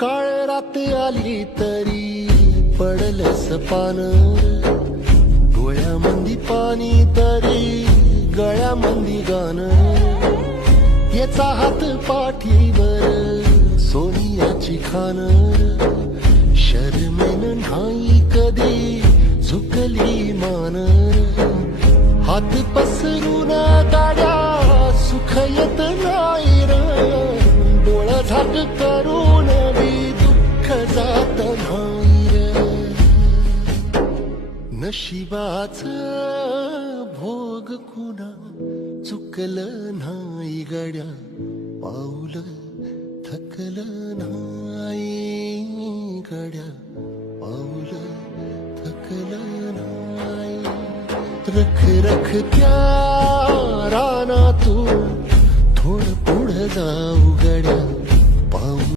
काळ रात आली तरी पडलंस पान, डोळ्यामंदी पाणी तरी गळ्यामंदी गाणं. याचा हात पाठीवर सोनियाची खान, शर्मेन नाही कधी झुकली मान. हात पसरून गाड्या सुख येत नाही र, डोळा झाक करून बी दुःख जात नाही र. नशिबाच भोग कुणा चुकलं नाही गड्या, पाऊल थकलं नाही गड्या, पाऊल थकलं नाही. रख रख त्या रानातून थोडं पुढं जाऊ